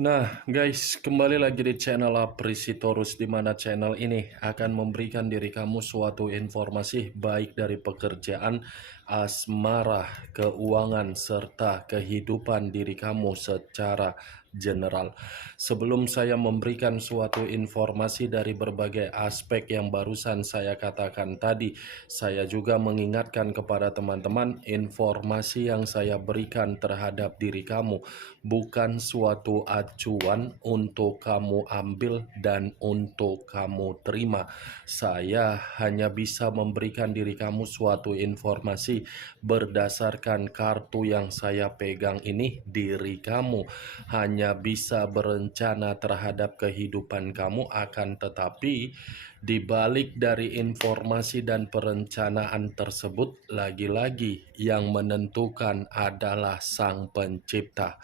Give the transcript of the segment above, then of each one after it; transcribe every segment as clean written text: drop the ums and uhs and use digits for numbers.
Nah, guys, kembali lagi di channel Aprisitorus, di mana channel ini akan memberikan diri kamu suatu informasi baik dari pekerjaan, asmara, keuangan, serta kehidupan diri kamu secara general. Sebelum saya memberikan suatu informasi dari berbagai aspek yang barusan saya katakan tadi, saya juga mengingatkan kepada teman-teman informasi yang saya berikan terhadap diri kamu bukan suatu acuan untuk kamu ambil dan untuk kamu terima. Saya hanya bisa memberikan diri kamu suatu informasi berdasarkan kartu yang saya pegang ini. Diri kamu hanya bisa berencana terhadap kehidupan kamu, akan tetapi di balik dari informasi dan perencanaan tersebut, lagi-lagi yang menentukan adalah Sang Pencipta.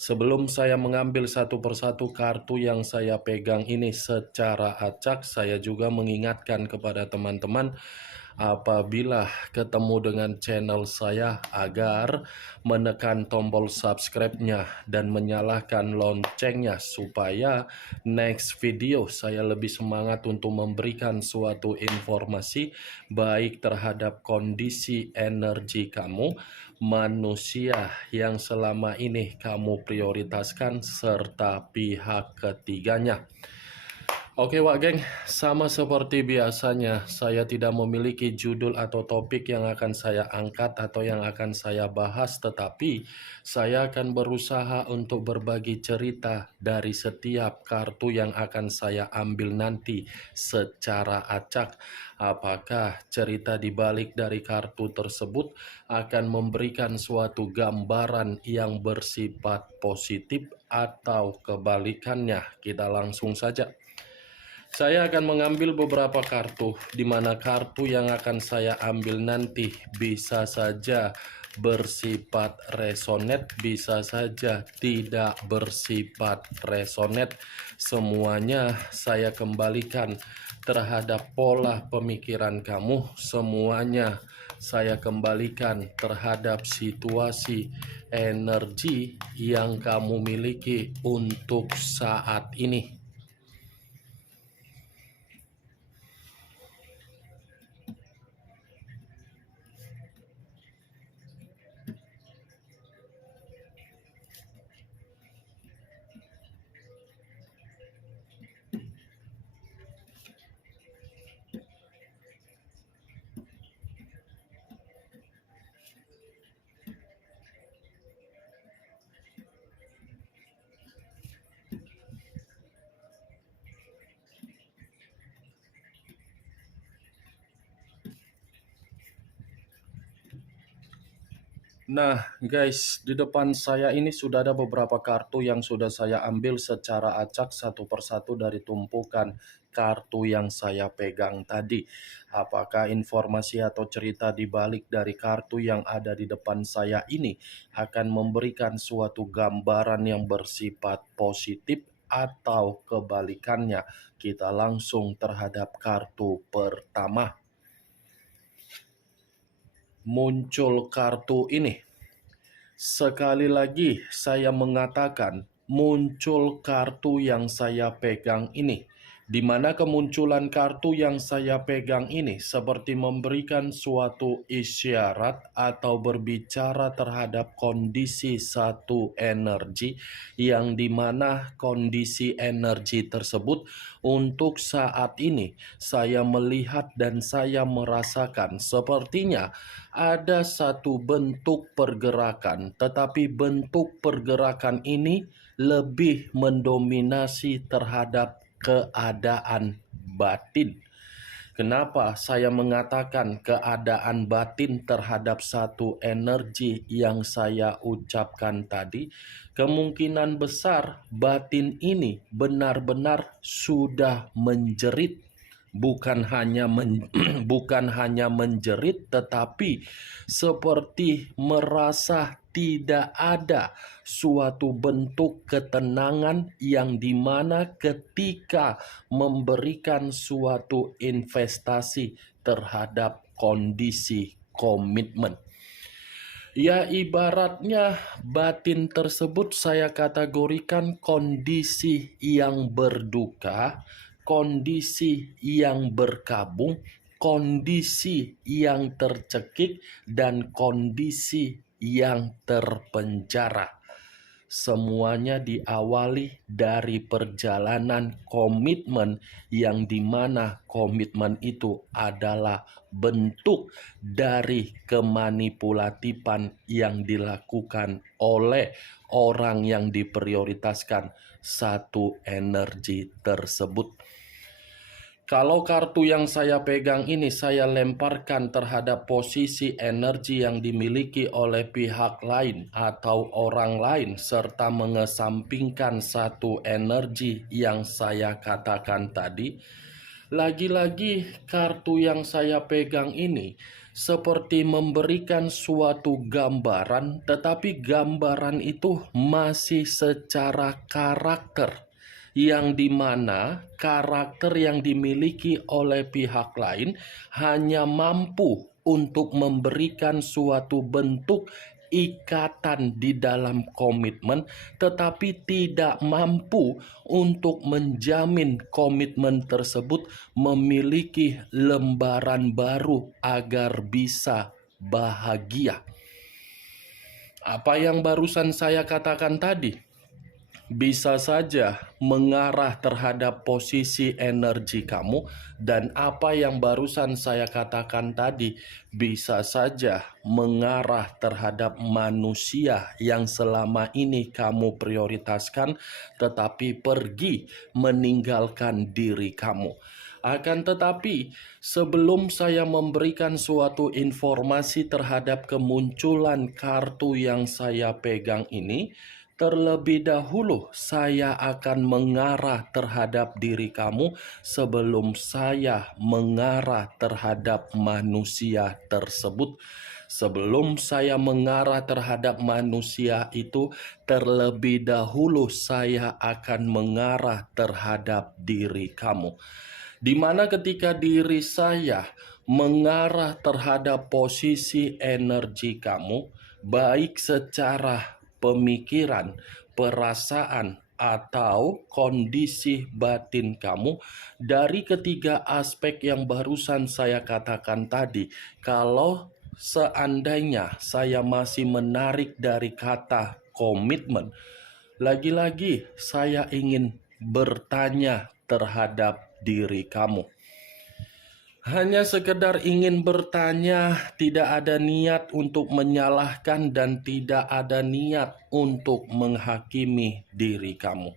Sebelum saya mengambil satu persatu kartu yang saya pegang ini secara acak, saya juga mengingatkan kepada teman-teman apabila ketemu dengan channel saya agar menekan tombol subscribe-nya dan menyalakan loncengnya supaya next video saya lebih semangat untuk memberikan suatu informasi baik terhadap kondisi energi kamu, manusia yang selama ini kamu prioritaskan, serta pihak ketiganya. Oke Wak Geng, sama seperti biasanya, saya tidak memiliki judul atau topik yang akan saya angkat atau yang akan saya bahas, tetapi saya akan berusaha untuk berbagi cerita dari setiap kartu yang akan saya ambil nanti secara acak. Apakah cerita di balik dari kartu tersebut akan memberikan suatu gambaran yang bersifat positif atau kebalikannya? Kita langsung saja. Saya akan mengambil beberapa kartu, di mana kartu yang akan saya ambil nanti bisa saja bersifat resonate, bisa saja tidak bersifat resonate. Semuanya saya kembalikan terhadap pola pemikiran kamu, semuanya saya kembalikan terhadap situasi energi yang kamu miliki untuk saat ini. Nah, guys, di depan saya ini sudah ada beberapa kartu yang sudah saya ambil secara acak satu persatu dari tumpukan kartu yang saya pegang tadi. Apakah informasi atau cerita di balik dari kartu yang ada di depan saya ini akan memberikan suatu gambaran yang bersifat positif atau kebalikannya? Kita langsung terhadap kartu pertama. Muncul kartu ini. Sekali lagi saya mengatakan, muncul kartu yang saya pegang ini, di mana kemunculan kartu yang saya pegang ini seperti memberikan suatu isyarat atau berbicara terhadap kondisi satu energi, yang dimana kondisi energi tersebut untuk saat ini saya melihat dan saya merasakan sepertinya ada satu bentuk pergerakan, tetapi bentuk pergerakan ini lebih mendominasi terhadap keadaan batin. Kenapa saya mengatakan keadaan batin terhadap satu energi yang saya ucapkan tadi? Kemungkinan besar batin ini benar-benar sudah menjerit, bukan hanya bukan hanya menjerit, tetapi seperti merasa tidak ada suatu bentuk ketenangan yang dimana ketika memberikan suatu investasi terhadap kondisi komitmen. Ya, ibaratnya batin tersebut saya kategorikan kondisi yang berduka, kondisi yang berkabung, kondisi yang tercekik, dan kondisi yang terpenjara. Semuanya diawali dari perjalanan komitmen yang dimana komitmen itu adalah bentuk dari kemanipulatifan yang dilakukan oleh orang yang diprioritaskan satu energi tersebut. Kalau kartu yang saya pegang ini saya lemparkan terhadap posisi energi yang dimiliki oleh pihak lain atau orang lain serta mengesampingkan satu energi yang saya katakan tadi, lagi-lagi kartu yang saya pegang ini seperti memberikan suatu gambaran, tetapi gambaran itu masih secara karakter, yang dimana karakter yang dimiliki oleh pihak lain hanya mampu untuk memberikan suatu bentuk ikatan di dalam komitmen, tetapi tidak mampu untuk menjamin komitmen tersebut memiliki lembaran baru agar bisa bahagia. Apa yang barusan saya katakan tadi bisa saja mengarah terhadap posisi energi kamu, dan apa yang barusan saya katakan tadi bisa saja mengarah terhadap manusia yang selama ini kamu prioritaskan tetapi pergi meninggalkan diri kamu. Akan tetapi, sebelum saya memberikan suatu informasi terhadap kemunculan kartu yang saya pegang ini, terlebih dahulu saya akan mengarah terhadap diri kamu sebelum saya mengarah terhadap manusia tersebut. Sebelum saya mengarah terhadap manusia itu, terlebih dahulu saya akan mengarah terhadap diri kamu. Di mana ketika diri saya mengarah terhadap posisi energi kamu, baik secara pemikiran, perasaan, atau kondisi batin kamu, dari ketiga aspek yang barusan saya katakan tadi, kalau seandainya saya masih menarik dari kata komitmen, lagi-lagi saya ingin bertanya terhadap diri kamu. Hanya sekedar ingin bertanya, tidak ada niat untuk menyalahkan dan tidak ada niat untuk menghakimi diri kamu.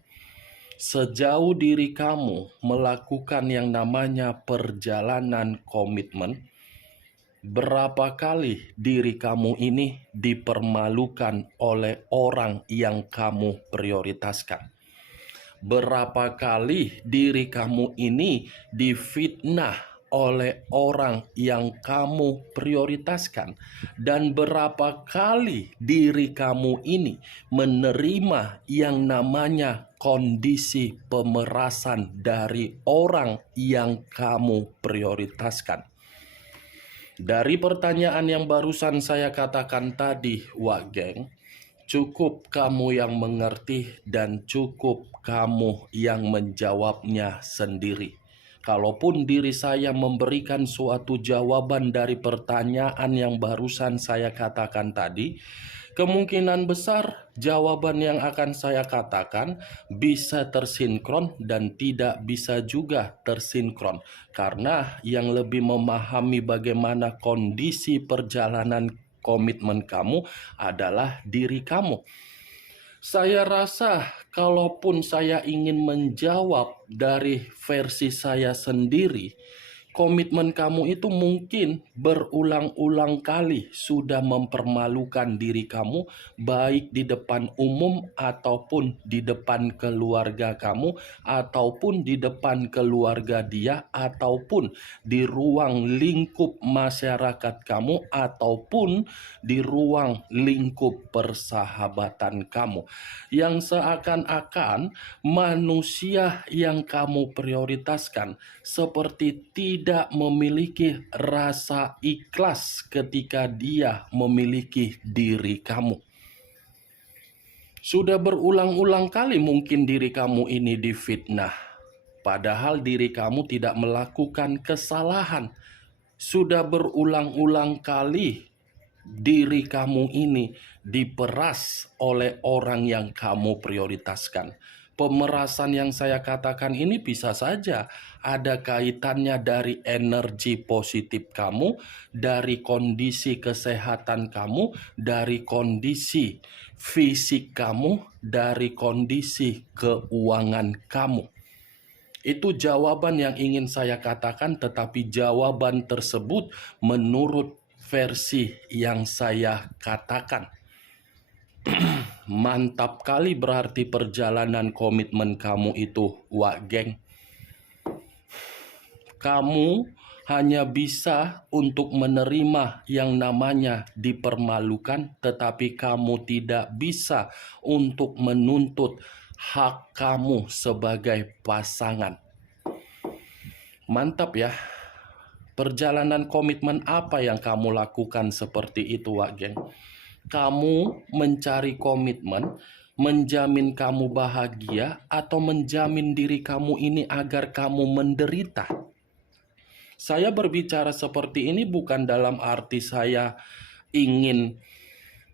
Sejauh diri kamu melakukan yang namanya perjalanan komitmen, berapa kali diri kamu ini dipermalukan oleh orang yang kamu prioritaskan? Berapa kali diri kamu ini difitnah oleh orang yang kamu prioritaskan, dan berapa kali diri kamu ini menerima yang namanya kondisi pemerasan dari orang yang kamu prioritaskan. Dari pertanyaan yang barusan saya katakan tadi, Wak Geng, cukup kamu yang mengerti dan cukup kamu yang menjawabnya sendiri. Kalaupun diri saya memberikan suatu jawaban dari pertanyaan yang barusan saya katakan tadi, kemungkinan besar jawaban yang akan saya katakan bisa tersinkron dan tidak bisa juga tersinkron. Karena yang lebih memahami bagaimana kondisi perjalanan komitmen kamu adalah diri kamu. Saya rasa kalaupun saya ingin menjawab dari versi saya sendiri, komitmen kamu itu mungkin berulang-ulang kali sudah mempermalukan diri kamu, baik di depan umum ataupun di depan keluarga kamu, ataupun di depan keluarga dia, ataupun di ruang lingkup masyarakat kamu, ataupun di ruang lingkup persahabatan kamu, yang seakan-akan manusia yang kamu prioritaskan seperti tidak tidak memiliki rasa ikhlas ketika dia memiliki diri kamu. Sudah berulang-ulang kali mungkin diri kamu ini difitnah, padahal diri kamu tidak melakukan kesalahan. Sudah berulang-ulang kali diri kamu ini diperas oleh orang yang kamu prioritaskan. Pemerasan yang saya katakan ini bisa saja ada kaitannya dari energi positif kamu, dari kondisi kesehatan kamu, dari kondisi fisik kamu, dari kondisi keuangan kamu. Itu jawaban yang ingin saya katakan, tetapi jawaban tersebut menurut versi yang saya katakan. Mantap kali berarti perjalanan komitmen kamu itu, Wak Geng. Kamu hanya bisa untuk menerima yang namanya dipermalukan, tetapi kamu tidak bisa untuk menuntut hak kamu sebagai pasangan. Mantap ya. Perjalanan komitmen apa yang kamu lakukan seperti itu, Wak Geng? Kamu mencari komitmen, menjamin kamu bahagia, atau menjamin diri kamu ini agar kamu menderita? Saya berbicara seperti ini bukan dalam arti saya ingin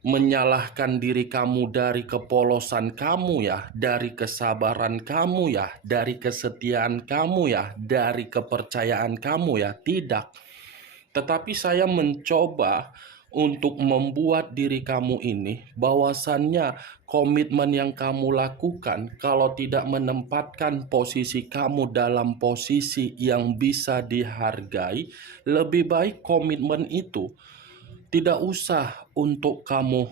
menyalahkan diri kamu dari kepolosan kamu ya, dari kesabaran kamu ya, dari kesetiaan kamu ya, dari kepercayaan kamu ya, tidak. Tetapi saya mencoba untuk membuat diri kamu ini bahwasannya komitmen yang kamu lakukan kalau tidak menempatkan posisi kamu dalam posisi yang bisa dihargai, lebih baik komitmen itu tidak usah untuk kamu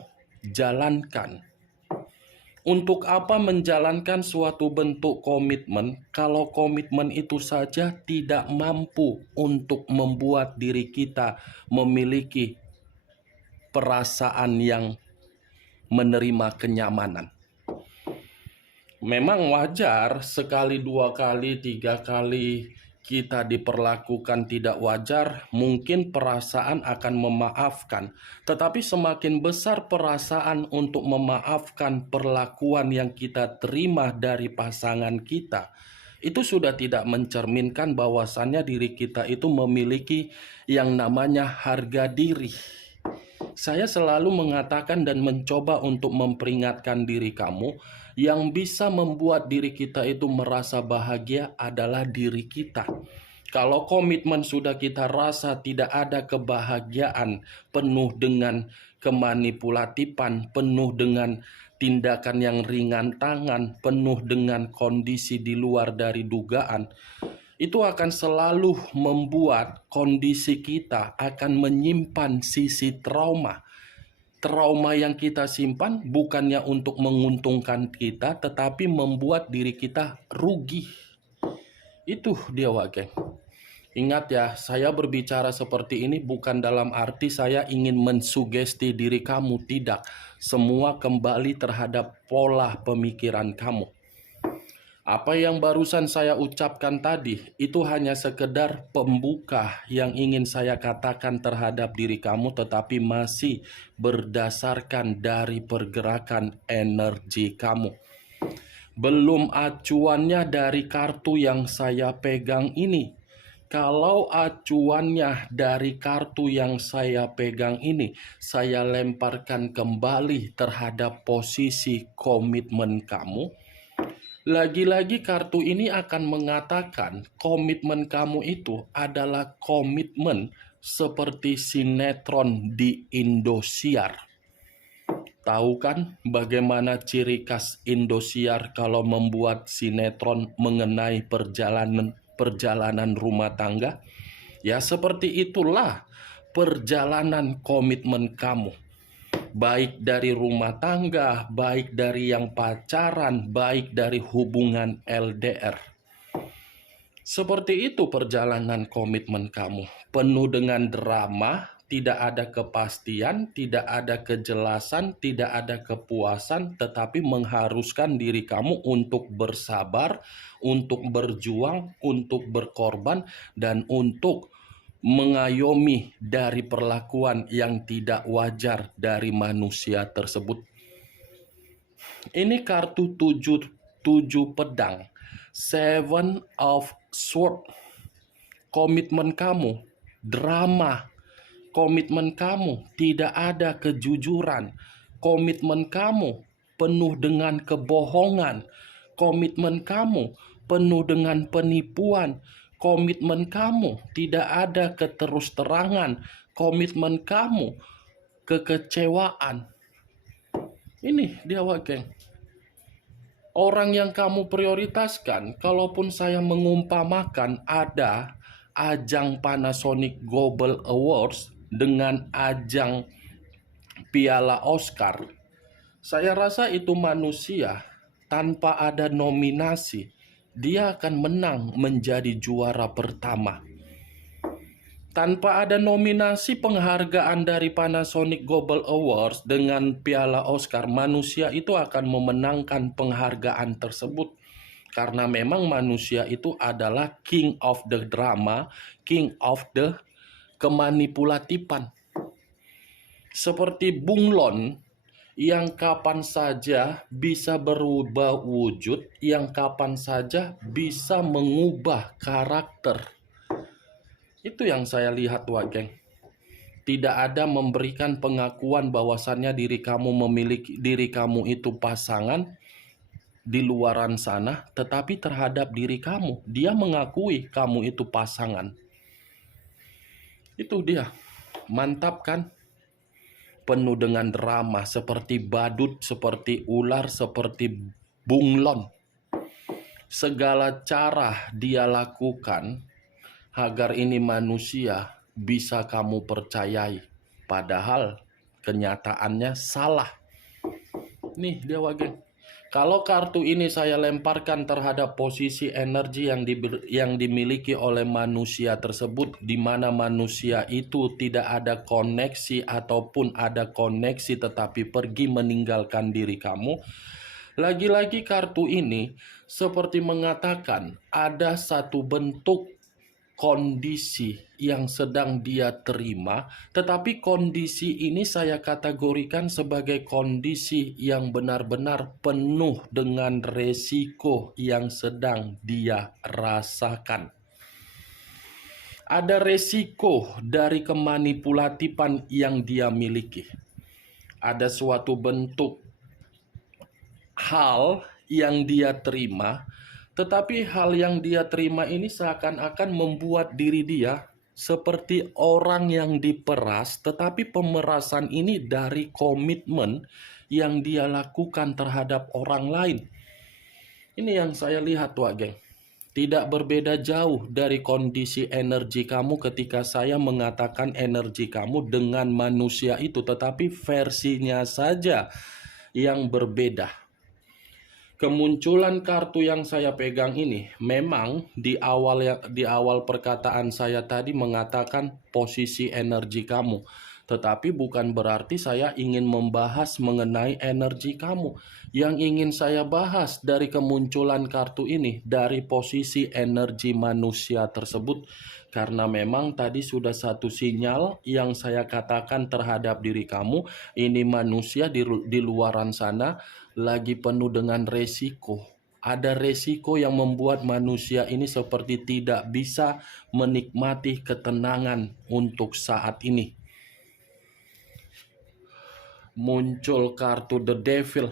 jalankan. Untuk apa menjalankan suatu bentuk komitmen kalau komitmen itu saja tidak mampu untuk membuat diri kita memiliki perasaan yang menerima kenyamanan? Memang wajar sekali, dua kali, tiga kali kita diperlakukan tidak wajar, mungkin perasaan akan memaafkan. Tetapi semakin besar perasaan untuk memaafkan perlakuan yang kita terima dari pasangan kita, itu sudah tidak mencerminkan bahwasannya diri kita itu memiliki yang namanya harga diri. Saya selalu mengatakan dan mencoba untuk memperingatkan diri kamu, yang bisa membuat diri kita itu merasa bahagia adalah diri kita. Kalau komitmen sudah kita rasa tidak ada kebahagiaan, penuh dengan kemanipulatifan, penuh dengan tindakan yang ringan tangan, penuh dengan kondisi di luar dari dugaan, itu akan selalu membuat kondisi kita akan menyimpan sisi trauma. Trauma yang kita simpan bukannya untuk menguntungkan kita, tetapi membuat diri kita rugi. Itu dia, Wak Geng. Ingat ya, saya berbicara seperti ini bukan dalam arti saya ingin mensugesti diri kamu, tidak. Semua kembali terhadap pola pemikiran kamu. Apa yang barusan saya ucapkan tadi, itu hanya sekedar pembuka yang ingin saya katakan terhadap diri kamu, tetapi masih berdasarkan dari pergerakan energi kamu. Belum acuannya dari kartu yang saya pegang ini. Kalau acuannya dari kartu yang saya pegang ini, saya lemparkan kembali terhadap posisi komitmen kamu. Lagi-lagi kartu ini akan mengatakan komitmen kamu itu adalah komitmen seperti sinetron di Indosiar. Tahu kan bagaimana ciri khas Indosiar kalau membuat sinetron mengenai perjalanan rumah tangga? Ya seperti itulah perjalanan komitmen kamu. Baik dari rumah tangga, baik dari yang pacaran, baik dari hubungan LDR. Seperti itu perjalanan komitmen kamu. Penuh dengan drama, tidak ada kepastian, tidak ada kejelasan, tidak ada kepuasan, tetapi mengharuskan diri kamu untuk bersabar, untuk berjuang, untuk berkorban, dan untuk mengayomi dari perlakuan yang tidak wajar dari manusia tersebut. Ini kartu tujuh pedang, Seven of Swords. Komitmen kamu drama, komitmen kamu tidak ada kejujuran, komitmen kamu penuh dengan kebohongan, komitmen kamu penuh dengan penipuan, komitmen kamu tidak ada keterus-terangan, komitmen kamu kekecewaan. Ini dia geng. Orang yang kamu prioritaskan, kalaupun saya mengumpamakan ada ajang Panasonic Global Awards dengan ajang Piala Oscar, saya rasa itu manusia tanpa ada nominasi, dia akan menang menjadi juara pertama. Tanpa ada nominasi penghargaan dari Panasonic Global Awards dengan Piala Oscar, manusia itu akan memenangkan penghargaan tersebut. Karena memang manusia itu adalah king of the drama, king of the kemanipulatifan. Seperti bunglon yang kapan saja bisa berubah wujud, yang kapan saja bisa mengubah karakter. Itu yang saya lihat geng. Tidak ada memberikan pengakuan bahwasannya diri kamu itu pasangan di luaran sana, tetapi terhadap diri kamu, dia mengakui kamu itu pasangan. Itu dia. Mantap kan? Penuh dengan drama, seperti badut, seperti ular, seperti bunglon. Segala cara dia lakukan agar ini manusia bisa kamu percayai, padahal kenyataannya salah. Nih dia geng. Kalau kartu ini saya lemparkan terhadap posisi energi yang dimiliki oleh manusia tersebut, di mana manusia itu tidak ada koneksi ataupun ada koneksi tetapi pergi meninggalkan diri kamu. Lagi-lagi kartu ini seperti mengatakan ada satu bentuk kondisi yang sedang dia terima, tetapi kondisi ini saya kategorikan sebagai kondisi yang benar-benar penuh dengan resiko yang sedang dia rasakan. Ada resiko dari kemanipulatifan yang dia miliki. Ada suatu bentuk hal yang dia terima, tetapi hal yang dia terima ini seakan-akan membuat diri dia seperti orang yang diperas, tetapi pemerasan ini dari komitmen yang dia lakukan terhadap orang lain. Ini yang saya lihat geng. Tidak berbeda jauh dari kondisi energi kamu ketika saya mengatakan energi kamu dengan manusia itu, tetapi versinya saja yang berbeda. Kemunculan kartu yang saya pegang ini memang di awal perkataan saya tadi mengatakan posisi energi kamu, tetapi bukan berarti saya ingin membahas mengenai energi kamu. Yang ingin saya bahas dari kemunculan kartu ini dari posisi energi manusia tersebut, karena memang tadi sudah satu sinyal yang saya katakan terhadap diri kamu, ini manusia di luaran sana lagi penuh dengan resiko. Ada resiko yang membuat manusia ini seperti tidak bisa menikmati ketenangan untuk saat ini. Muncul kartu The Devil.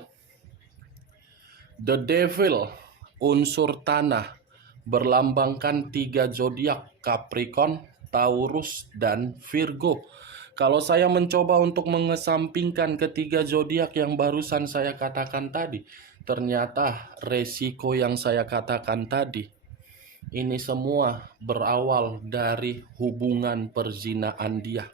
The Devil, unsur tanah, berlambangkan 3 zodiak, Capricorn, Taurus, dan Virgo. Kalau saya mencoba untuk mengesampingkan ketiga zodiak yang barusan saya katakan tadi, ternyata resiko yang saya katakan tadi, ini semua berawal dari hubungan perzinaan dia.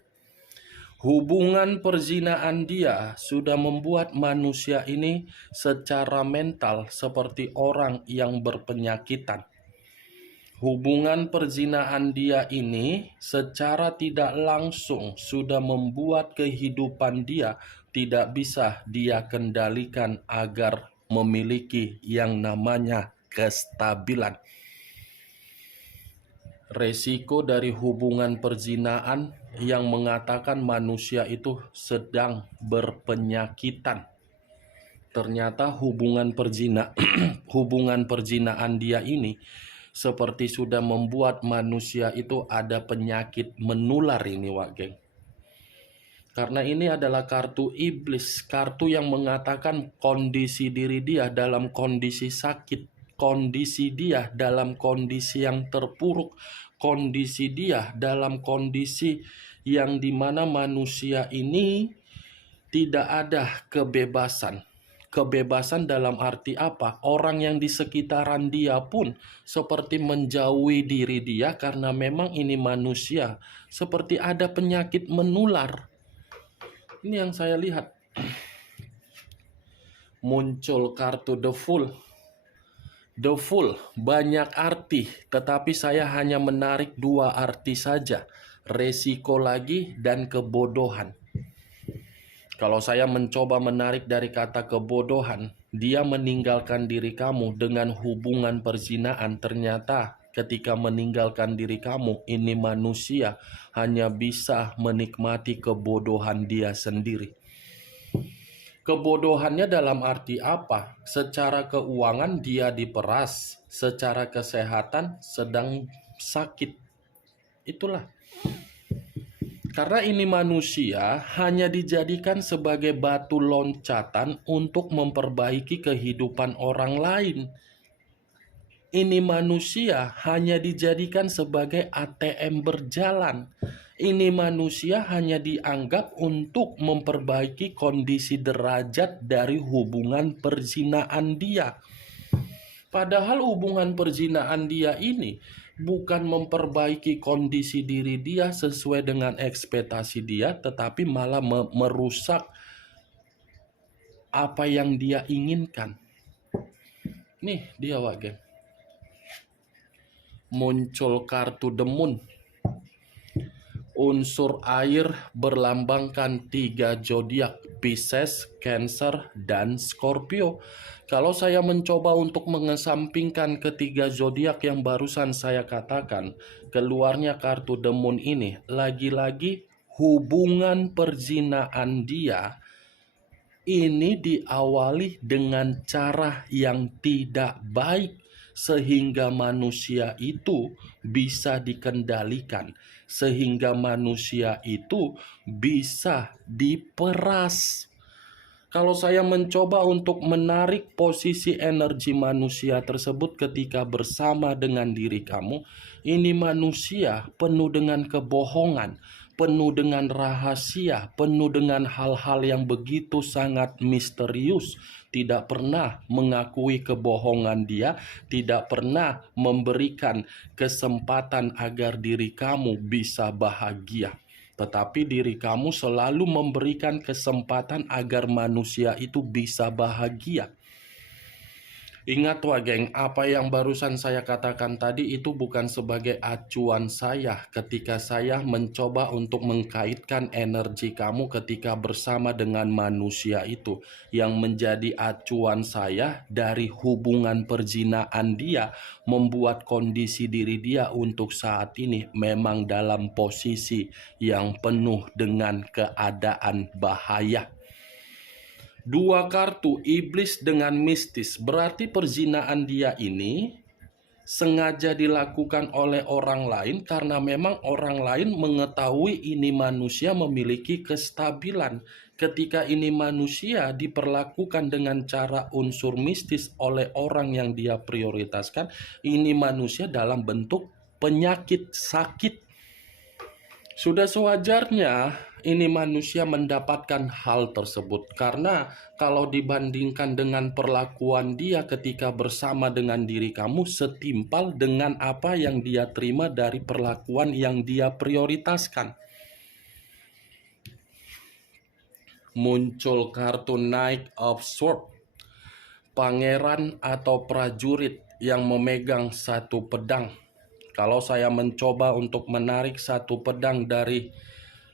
Hubungan perzinaan dia sudah membuat manusia ini secara mental seperti orang yang berpenyakitan. Hubungan perzinahan dia ini secara tidak langsung sudah membuat kehidupan dia tidak bisa dia kendalikan agar memiliki yang namanya kestabilan. Resiko dari hubungan perzinahan yang mengatakan manusia itu sedang berpenyakitan. Ternyata hubungan perzinahan dia ini seperti sudah membuat manusia itu ada penyakit menular ini, Wak Geng. Karena ini adalah kartu iblis, kartu yang mengatakan kondisi diri dia dalam kondisi sakit, kondisi dia dalam kondisi yang terpuruk, kondisi dia dalam kondisi yang dimana manusia ini tidak ada kebebasan. Kebebasan dalam arti apa? Orang yang di sekitaran dia pun seperti menjauhi diri dia karena memang ini manusia. Seperti ada penyakit menular. Ini yang saya lihat. Muncul kartu The Fool. The Fool banyak arti, tetapi saya hanya menarik 2 arti saja. Resiko lagi dan kebodohan. Kalau saya mencoba menarik dari kata kebodohan, dia meninggalkan diri kamu dengan hubungan perzinahan. Ternyata ketika meninggalkan diri kamu, ini manusia hanya bisa menikmati kebodohan dia sendiri. Kebodohannya dalam arti apa? Secara keuangan dia diperas, secara kesehatan sedang sakit. Itulah. Karena ini manusia hanya dijadikan sebagai batu loncatan untuk memperbaiki kehidupan orang lain. Ini manusia hanya dijadikan sebagai ATM berjalan. Ini manusia hanya dianggap untuk memperbaiki kondisi derajat dari hubungan perzinahan dia. Padahal hubungan perzinahan dia ini bukan memperbaiki kondisi diri dia sesuai dengan ekspektasi dia, tetapi malah merusak apa yang dia inginkan. Nih dia, Wak Geng. Muncul kartu The Moon. Unsur air berlambangkan 3 zodiak, Pisces, Cancer, dan Scorpio. Kalau saya mencoba untuk mengesampingkan ketiga zodiak yang barusan saya katakan, keluarnya kartu The Moon ini. Lagi-lagi hubungan perzinahan dia ini diawali dengan cara yang tidak baik, sehingga manusia itu bisa dikendalikan, sehingga manusia itu bisa diperas. Kalau saya mencoba untuk menarik posisi energi manusia tersebut ketika bersama dengan diri kamu, ini manusia penuh dengan kebohongan, penuh dengan rahasia, penuh dengan hal-hal yang begitu sangat misterius. Tidak pernah mengakui kebohongan dia, tidak pernah memberikan kesempatan agar diri kamu bisa bahagia. Tetapi diri kamu selalu memberikan kesempatan agar manusia itu bisa bahagia. Ingat, Wak Geng, apa yang barusan saya katakan tadi itu bukan sebagai acuan saya ketika saya mencoba untuk mengkaitkan energi kamu ketika bersama dengan manusia itu. Yang menjadi acuan saya dari hubungan perzinahan dia membuat kondisi diri dia untuk saat ini memang dalam posisi yang penuh dengan keadaan bahaya. 2 kartu iblis dengan mistis, berarti perzinahan dia ini sengaja dilakukan oleh orang lain karena memang orang lain mengetahui ini manusia memiliki kestabilan. Ketika ini manusia diperlakukan dengan cara unsur mistis oleh orang yang dia prioritaskan, ini manusia dalam bentuk penyakit, sakit. Sudah sewajarnya ini manusia mendapatkan hal tersebut, karena kalau dibandingkan dengan perlakuan dia ketika bersama dengan diri kamu setimpal dengan apa yang dia terima dari perlakuan yang dia prioritaskan. Muncul kartu Knight of Swords, pangeran atau prajurit yang memegang satu pedang. Kalau saya mencoba untuk menarik satu pedang dari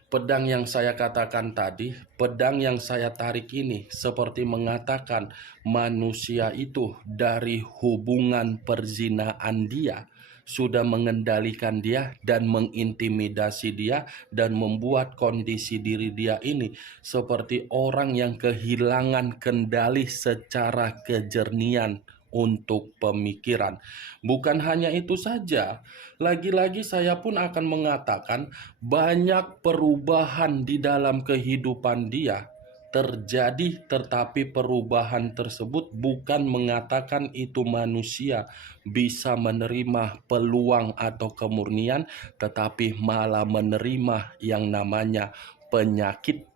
pedang yang saya katakan tadi, pedang yang saya tarik ini seperti mengatakan manusia itu dari hubungan perzinaan dia sudah mengendalikan dia dan mengintimidasi dia dan membuat kondisi diri dia ini seperti orang yang kehilangan kendali secara kejernian untuk pemikiran. Bukan hanya itu saja, lagi-lagi saya pun akan mengatakan banyak perubahan di dalam kehidupan dia terjadi, tetapi perubahan tersebut bukan mengatakan itu manusia bisa menerima peluang atau kemurnian, tetapi malah menerima yang namanya penyakit.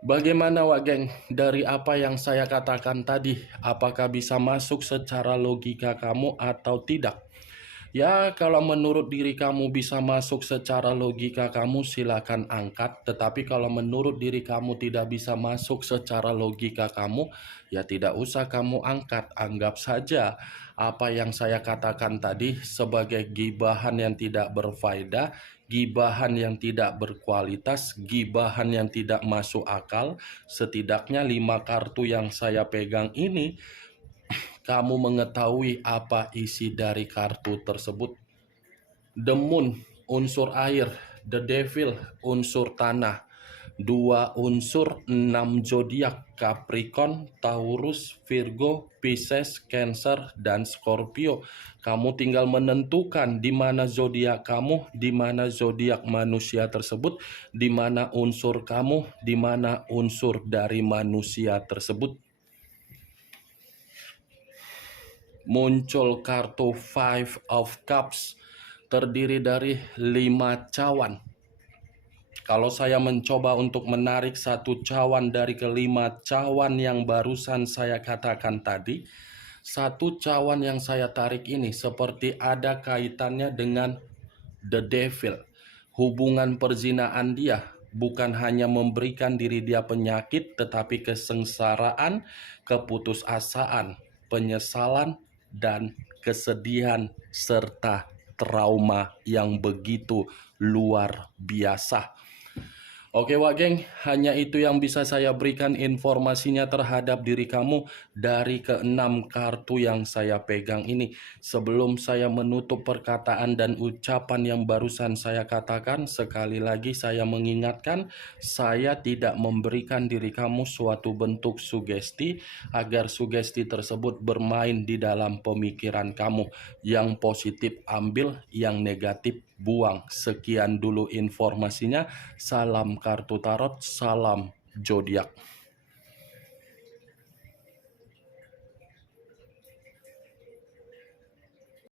Bagaimana Wak Geng dari apa yang saya katakan tadi? Apakah bisa masuk secara logika kamu atau tidak? Ya, kalau menurut diri kamu bisa masuk secara logika kamu, silakan angkat. Tetapi kalau menurut diri kamu tidak bisa masuk secara logika kamu, ya tidak usah kamu angkat. Anggap saja apa yang saya katakan tadi sebagai gibahan yang tidak berfaedah, gibahan yang tidak berkualitas, gibahan yang tidak masuk akal. Setidaknya 5 kartu yang saya pegang ini, kamu mengetahui apa isi dari kartu tersebut. The Moon, unsur air. The Devil, unsur tanah. 2 unsur, 6 zodiak: Capricorn, Taurus, Virgo, Pisces, Cancer, dan Scorpio. Kamu tinggal menentukan di mana zodiak kamu, di mana zodiak manusia tersebut, di mana unsur kamu, di mana unsur dari manusia tersebut. Muncul kartu Five of Cups, terdiri dari 5 cawan. Kalau saya mencoba untuk menarik satu cawan dari kelima cawan yang barusan saya katakan tadi, satu cawan yang saya tarik ini seperti ada kaitannya dengan The Devil. Hubungan perzinaan dia bukan hanya memberikan diri dia penyakit, tetapi kesengsaraan, keputusasaan, penyesalan, dan kesedihan serta trauma yang begitu luar biasa. Oke Wak Geng, hanya itu yang bisa saya berikan informasinya terhadap diri kamu dari ke-6 kartu yang saya pegang ini. Sebelum saya menutup perkataan dan ucapan yang barusan saya katakan, sekali lagi saya mengingatkan, saya tidak memberikan diri kamu suatu bentuk sugesti agar sugesti tersebut bermain di dalam pemikiran kamu. Yang positif ambil, yang negatif buang. Sekian dulu informasinya. Salam kartu tarot, salam zodiak.